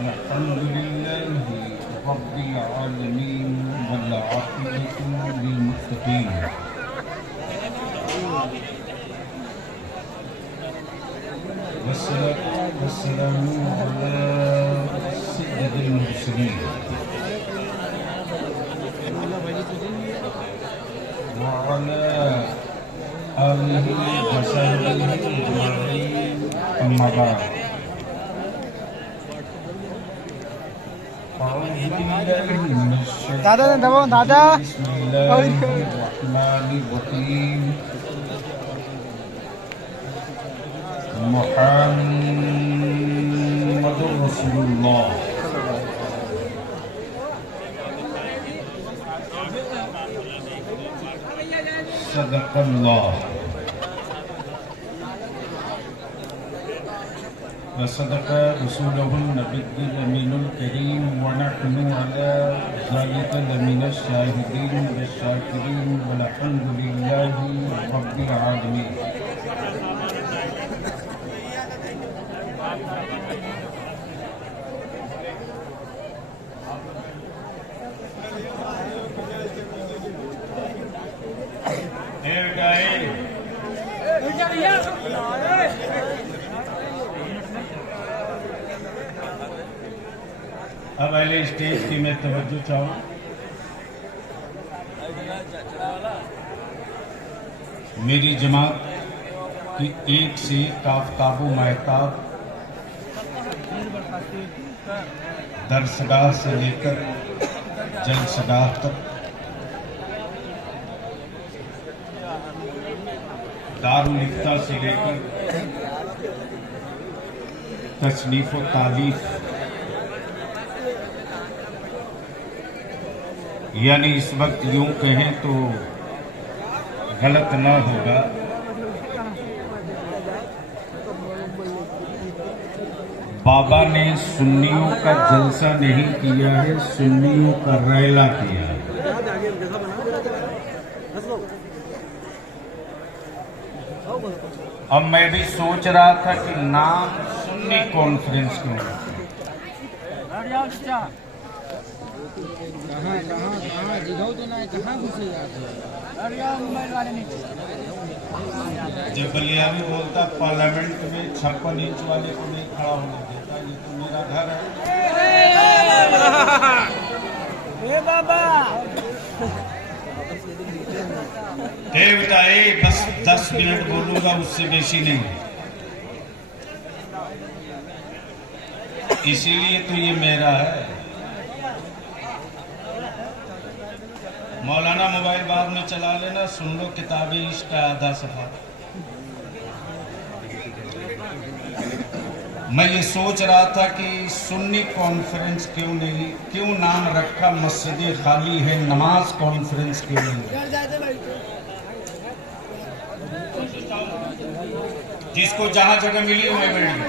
अल्हम्दुलिल्लाहि रब्बिल आलमीन वल आक़िबतु लिल मुत्तक़ीन। वस्सलातु वस्सलामु अला सय्यिदिल मुरसलीन व अला आलिहि व सहबिहि अजमईन। अम्मा बाद। दादा दबाओ दादा। बिस्मिल्लाहिर्रहमानिर्रहीम। मुहम्मदुर रसूलुल्लाह। सदक़ल्लाह व सदक़ रसूलुहुन नबिय्युल अमीनुल करीम व नहनु अला ज़ालिका लमिनश शाहिदीन व शाकिरीन वल्हम्दुलिल्लाहि रब्बिल आलमीन। अब पहले स्टेज की मैं तवज्जो चाहूँ। मेरी जमात की एक से काफ काबू महताब दरसगाह से लेकर जलसगाह तक, दारुल इफ्ता से लेकर तसनीफ व तालीफ, यानी इस वक्त यूं कहें तो गलत ना होगा, बाबा ने सुन्नियों का जलसा नहीं किया है, सुन्नियों का रैला किया है। अब मैं भी सोच रहा था कि नाम सुन्नी कॉन्फ्रेंस क्यों रखा। जब बलियावी बोलता पार्लियामेंट में 56 इंच वाले को नहीं खड़ा होने देता, ये तो मेरा घर है। बाबा बेटा बस 10 मिनट बोलूंगा, उससे बेशी नहीं। इसीलिए तो ये मेरा है। मौलाना मोबाइल बाद में चला लेना, सुन लो किताबी इश्क का आधा सफा। मैं ये सोच रहा था कि सुन्नी कॉन्फ्रेंस क्यों नाम रखा, मस्जिद खाली है नमाज कॉन्फ्रेंस क्यों नहीं। जिसको जहां जगह मिली उन्हें बैठ गई।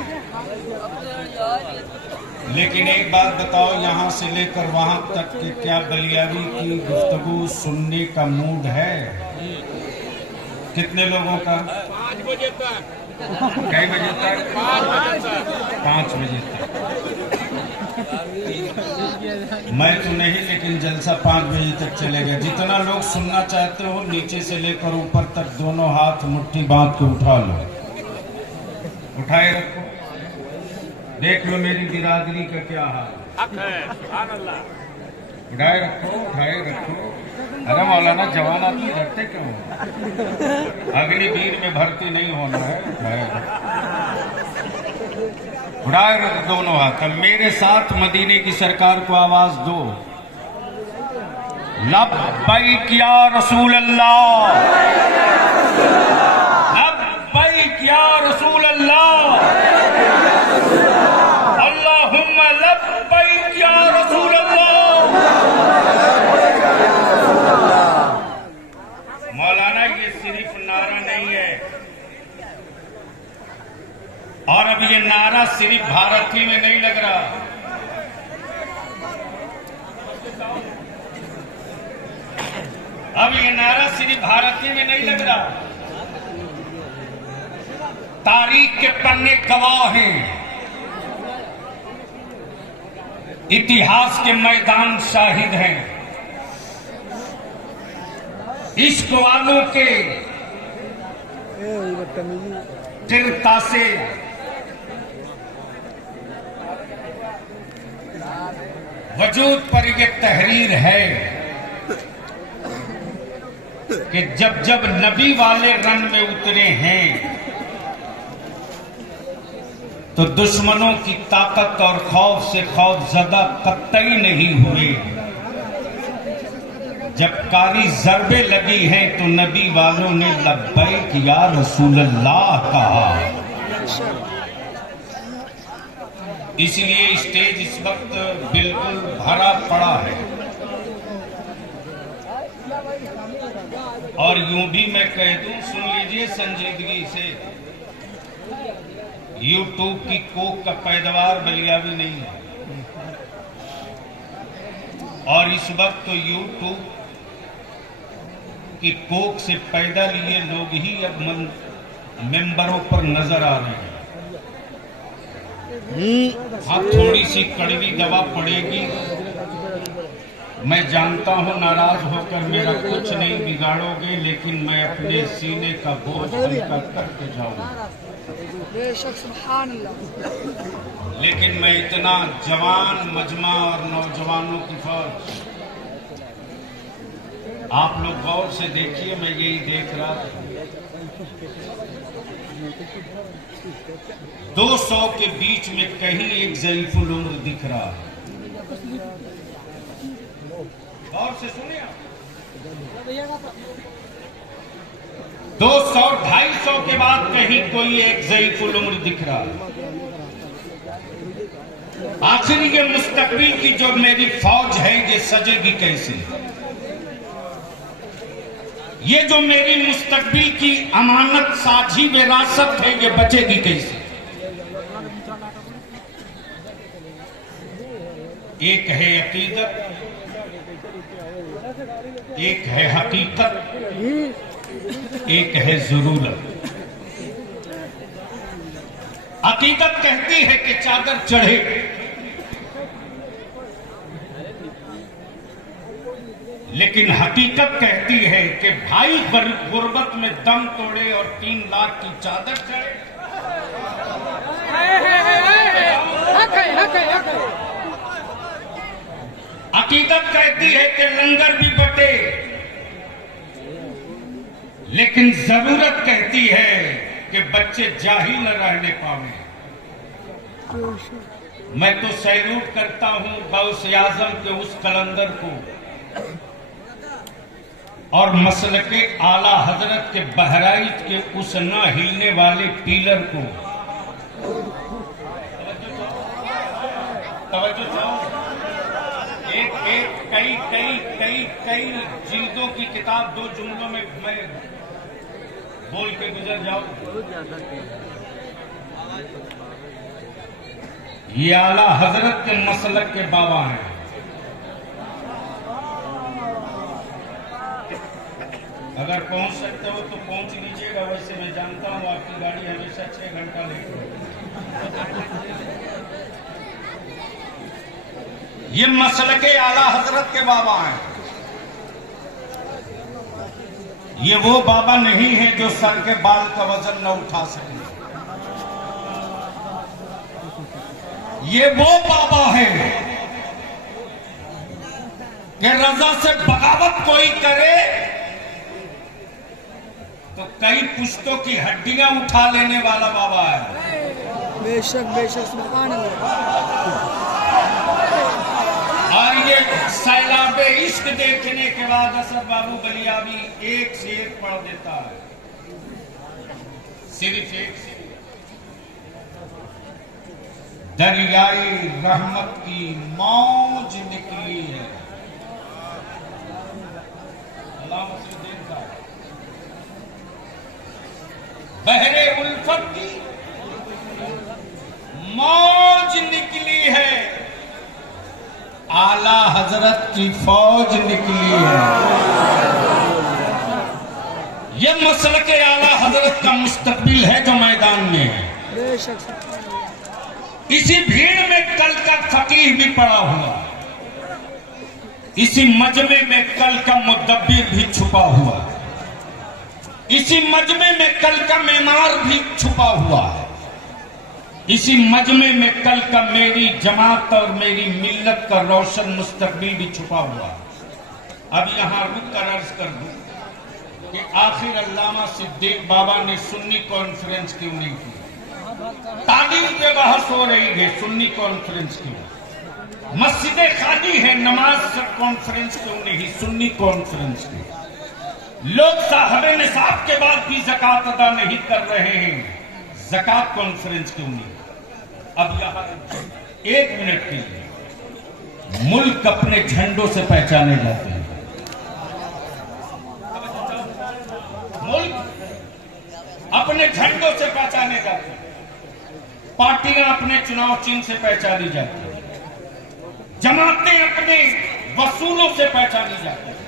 लेकिन एक बात बताओ, यहाँ से लेकर वहां तक के क्या बलियावी की गुफ्तगू सुनने का मूड है? कितने लोगों का? 5 बजे तक। कई बजे तक? 5 बजे तक। मैं तो नहीं, लेकिन जलसा 5 बजे तक चलेगा। जितना लोग सुनना चाहते हो नीचे से लेकर ऊपर तक दोनों हाथ मुट्ठी बांध के उठा लो, उठाए रखो। देख लो मेरी बिरादरी का क्या हाल है। उठाए रखो, उठाए रखो। अरे मौलाना जवान आदमी डरते क्यों? अगली भीड़ में भर्ती नहीं होना है। उठाए रखो दोनों हाथ। अब मेरे साथ मदीने की सरकार को आवाज दो, लब्बैक या रसूल अल्लाह, लब्बैक या रसूल अल्लाह, अल्लाहुम्मा लब्बैक या रसूल अल्लाह। मौलाना ये सिर्फ नारा नहीं है, और अब ये नारा सिर्फ भारती में नहीं लग रहा, अब ये नारा सिर्फ भारती में नहीं लग रहा, तारीख के पन्ने गवाह हैं, इतिहास के मैदान शाहिद हैं। इश्क वालों के तिरता से वजूद पर यह तहरीर है कि जब जब नबी वाले रन में उतरे हैं तो दुश्मनों की ताकत और खौफ से खौफजदा कतई नहीं हुए। जब कारी जरबे लगी हैं तो नबी वालों ने लब्बैक या रसूल अल्लाह कहा। इसलिए स्टेज इस वक्त बिल्कुल भरा पड़ा है। और यूं भी मैं कह दूं, सुन लीजिए संजीदगी से, यूट्यूब की कोक का पैदावार बलिया भी नहीं है। और इस वक्त तो यूट्यूब की कोक से पैदा लिए लोग ही अब मेंबरों पर नजर आ रहे हैं। हाँ, थोड़ी सी कड़वी दवा पड़ेगी। मैं जानता हूं नाराज होकर मेरा कुछ नहीं बिगाड़ोगे, लेकिन मैं अपने सीने का बोझ हल्का करके जाऊंगा। लेकिन मैं इतना जवान मजमा और नौजवानों की फौज, आप लोग गौर से देखिए, मैं यही देख रहा था। 200 के बीच में कहीं एक ज़ईफुल उम्र दिख रहा है। गौर से सुनिए आप। 200-250 के बाद कहीं कोई एक ज़ईफुल उम्र दिख रहा है। आखिर ये मुस्तकबिल की जो मेरी फौज है ये सजेगी कैसे? ये जो मेरी मुस्तकबिल की अमानत साझी विरासत है ये बचेगी कैसे? एक है अकीदत, एक है हकीकत, एक है जरूरत। अकीदत कहती है कि चादर चढ़े, लेकिन हकीकत कहती है कि भाई गुर्बत में दम तोड़े और 3 लाख की चादर चढ़े। अकीदत कहती है कि लंगर भी बटे, लेकिन जरूरत कहती है कि बच्चे जाहिल न रहने पावे। मैं तो सैल्यूट करता हूं गौस आजम के उस कलंदर को और मसलके आला हजरत के बहराइच के उस न हिलने वाले पीलर को। तवज्जो चाहो, एक कई जिल्दों की किताब 2 जुमलों में मैं बोल के गुजर जाऊं। ये आला हजरत के मसलक के बाबा हैं। अगर पहुंच सकते हो तो पहुंच लीजिएगा। वैसे मैं जानता हूं आपकी गाड़ी हमेशा 6 घंटा लेती है। ये मसलके आला हजरत के बाबा हैं। ये वो बाबा नहीं है जो सर के बाल का वजन न उठा सके। ये वो बाबा है कि रजा से बगावत कोई करे तो कई पुश्तों की हड्डियां उठा लेने वाला बाबा है। बेशक बेशक, सुभान अल्लाह। और ये सैलाबे इश्क देखने के बाद असद बाबू बलियावी एक से एक पढ़ देता है। सिर्फ एक से दरियाई रहमत की मौज निकली है। अल्लाह मुस्लिम का बहरे उल्फत की मौज निकली है, आला हजरत की फौज निकली है। ये मसलके आला हजरत का मुस्तकबिल है जो मैदान में बेशक सुभान अल्लाह। इसी भीड़ में कल का फकीह भी पड़ा हुआ, इसी मजमे में कल का मुदब्बिर भी छुपा हुआ, इसी मजमे में कल का मेमार भी छुपा हुआ है, इसी मजमे में कल का मेरी जमात और मेरी मिल्लत का रोशन मुस्तकबिल भी छुपा हुआ है। अब यहां रुक कर अर्ज कर दूं कि आखिर अल्लामा सिद्दीक बाबा ने सुन्नी कॉन्फ्रेंस क्यों नहीं की? तालीम पे बहस हो रही है, सुन्नी कॉन्फ्रेंस क्यों? मस्जिदें खाली है, नमाज कॉन्फ्रेंस क्यों नहीं? सुन्नी कॉन्फ्रेंस क्यों? लोग साहब निसाब के बाद भी ज़कात अदा नहीं कर रहे हैं, ज़कात कॉन्फ्रेंस क्यों नहीं? अब यहां 1 मिनट के लिए मुल्क अपने झंडों से पहचाने जाते हैं, मुल्क अपने झंडों से पहचाने जाते हैं, पार्टियां अपने चुनाव चिन्ह से पहचानी जाती हैं, जमातें अपने वसूलों से पहचानी जाती हैं,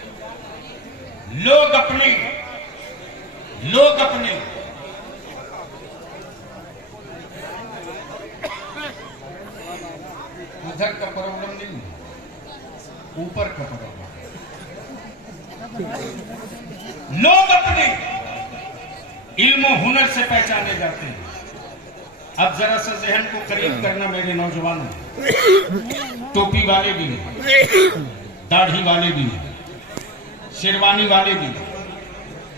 लोग अपने उधर का प्रॉब्लम नहीं, ऊपर का प्रॉब्लम। लोग अपने इल्म और हुनर से पहचाने जाते हैं। अब जरा सा जहन को करीब करना मेरे नौजवानों, टोपी वाले भी हैं, दाढ़ी वाले भी हैं, शेरवानी वाले भी हैं,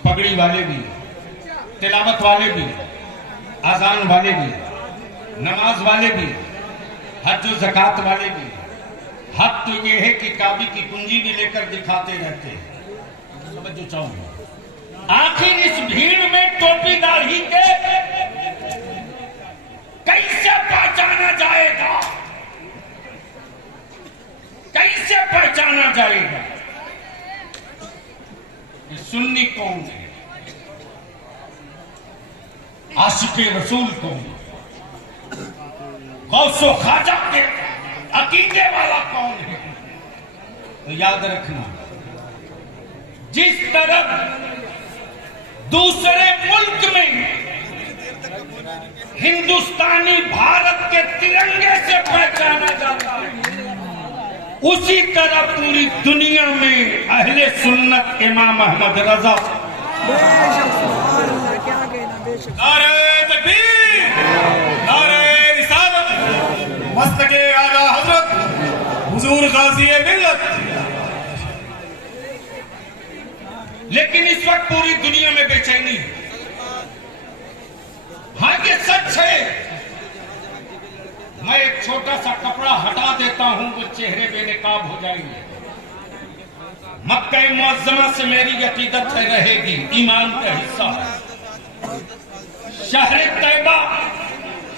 पगड़ी वाले भी हैं, तिलावत वाले भी हैं, आजान वाले भी हैं, नमाज वाले भी हैं, हज और ज़कात वाले भी हैं। हद तो ये है कि काबी की कुंजी भी लेकर दिखाते रहते हैं। समझो चाहूंगा, आखिर इस भीड़ में टोपी दाढ़ी के कैसे पहचाना जाएगा? कैसे पहचाना जाएगा कि सुन्नी कौन है, आशिक़े रसूल कौन, गौसो ख्वाजा के अकीदे वाला कौन है? तो याद रखना, जिस तरह दूसरे मुल्क में हिंदुस्तानी भारत के तिरंगे से पहचाना जाता है, उसी तरह पूरी दुनिया में अहले सुन्नत इमाम अहमद रजा। नारे तकबीर, नारे रिसालत, मस्तके आला हजरत हुजूर गाज़ी मिल्लत। लेकिन इस वक्त पूरी दुनिया में बेचैनी है। हाँ, ये सच है। मैं एक छोटा सा कपड़ा हटा देता हूं, वो चेहरे बेनकाब हो जाएंगे। मक्का मुअज़्ज़मा से मेरी अकीदत है रहेगी, ईमान का हिस्सा है। शहर तैबा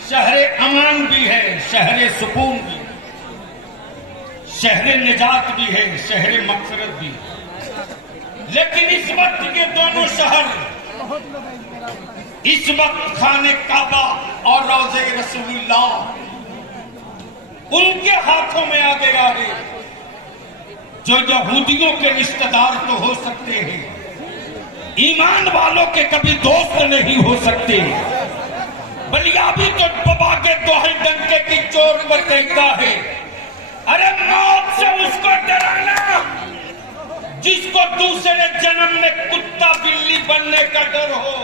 शहर अमान भी है, शहर सुकून भी, शहर निजात भी है, शहर मग़फ़िरत भी है। लेकिन इस वक्त ये दोनों शहर, इस वक्त खाने काबा और रोज़े रसूलुल्लाह उनके हाथों में आ गया है, जो यहूदियों के रिश्तेदार तो हो सकते हैं, ईमान वालों के कभी दोस्त नहीं हो सकते। बलियाबी तो बाबा के दोहल डंके की चोट पर कहता है, अरे मौत से उसको डराना जिसको दूसरे जन्म में कुत्ता बिल्ली बनने का डर हो।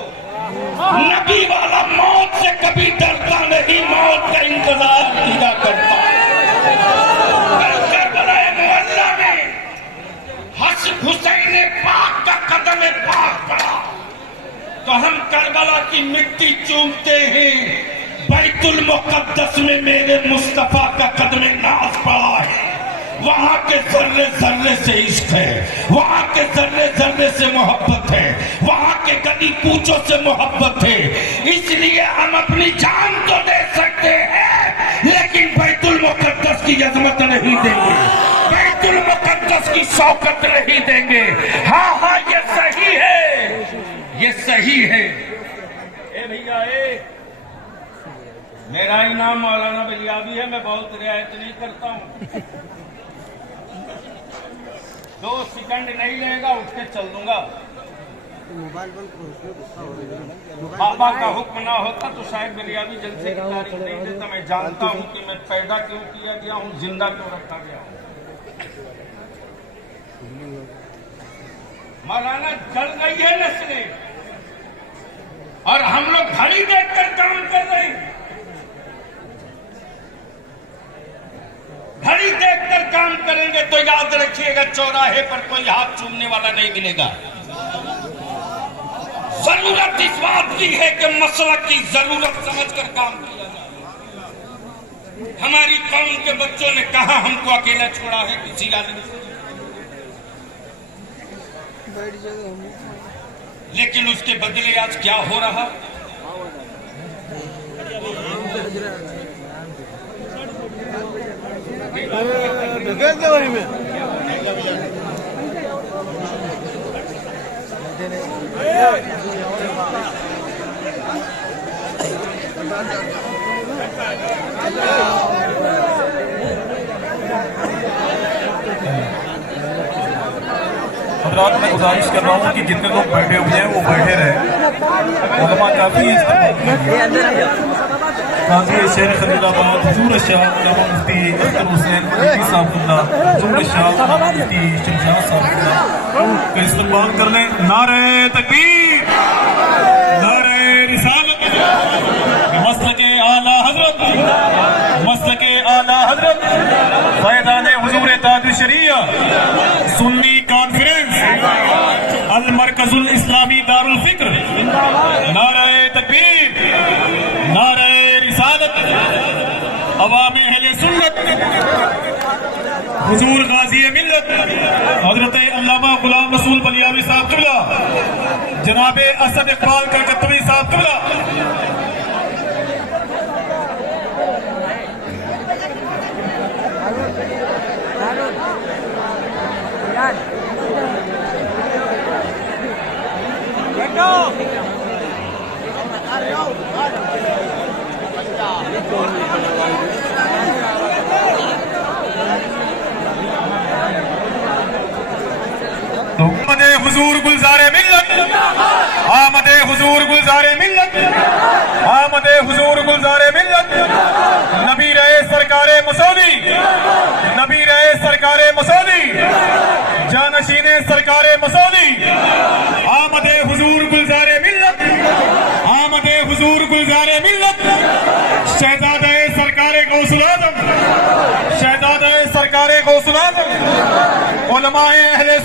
नबी वाला मौत से कभी डरता नहीं, मौत का इंतजार किया करता। करबला मोहल्ला में हसन हुसैन पाक का कदम पाक पड़ा तो हम करबला की मिट्टी चूमते हैं। बैतुल मुक़द्दस में मेरे मुस्तफा का कदम नाज पड़ा है, वहां के जर्रे जर्रे से इश्क है, वहां के जर्रे जर्रे से मोहब्बत है, वहां के गली कूचों से मोहब्बत है। इसलिए हम अपनी जान तो दे सकते हैं, लेकिन बैतुल मुक़द्दस की अज़मत नहीं देंगे, बैतुल मुक़द्दस की शौकत नहीं देंगे। हाँ हाँ, ये सही है, ये सही है। ए भैया, मेरा ही नाम मौलाना बलियाबी है, मैं बहुत रियायत नहीं करता हूँ। 2 सेकंड नहीं लेगा, उठ के चल दूंगा। बाबा का हुक्म ना होता तो शायद बलियावी जलसे की तारीख नहीं देता। मैं जानता हूँ कि मैं पैदा क्यों किया गया हूँ, जिंदा क्यों रखा गया हूँ। मौलाना जल गई है नस्लें और हम लोग घड़ी देखकर काम कर रहे हैं। घड़ी देखकर काम करेंगे तो याद रखिएगा, चौराहे पर कोई हाथ चूमने वाला नहीं मिलेगा। जरूरत इस बात की है कि मसला की जरूरत समझकर काम किया जाए। हमारी कौम के बच्चों ने कहा हमको अकेला छोड़ा है किसी आदमी से, लेकिन उसके बदले आज क्या हो रहा। हज़रात, मैं गुजारिश कर रहा हूँ कि जितने लोग बैठे हुए हैं वो बैठे रहे। उलमा काफी काजी शेर खलीलाबाद हुजूर शाह उलमा मुफ्ती अख्तर हुसैन फरीदी साहब हुजूर शाह उलमा मुफ्ती शमशाद साहब का इस्तेमाल कर लें। नारे तकबीर, नारे रिसालत, मसलके आला हजरत, मसलके आला हजरत फैज़ान हुजूर ताज शरिया सुन्नी कॉन्फ्रेंस अल मरकजुल इस्लामी दारुल फिक्र। नारे तकबीर, नारे रिसालत, अवामे अहले सुन्नत, हुजूर गाजी मिल्लत हजरत अल्लामा गुलाम रसूल बलियावी साहब क़िबला, जनाबे असद इकबाल कलकत्तवी साहब क़िबला। आमदे हुजूर गुलजारे मिल्लत, आमदे हुजूर गुलजारे मिल्लत, आमदे हुजूर गुलजारे मिल्लत। नबी रहे सरकारे मसौदी, नबी रहे सरकारे मसौदी, जानशीने सरकारे मसौदी। आमदे हुजूर गुलजारे मिल्लत, आमदे हुजूर गुलजारे मिल्लत। शहजादे सरकारे गौसुल आज़म, शहजादे सरकारे गौसुल आज़म, उलमाए अहले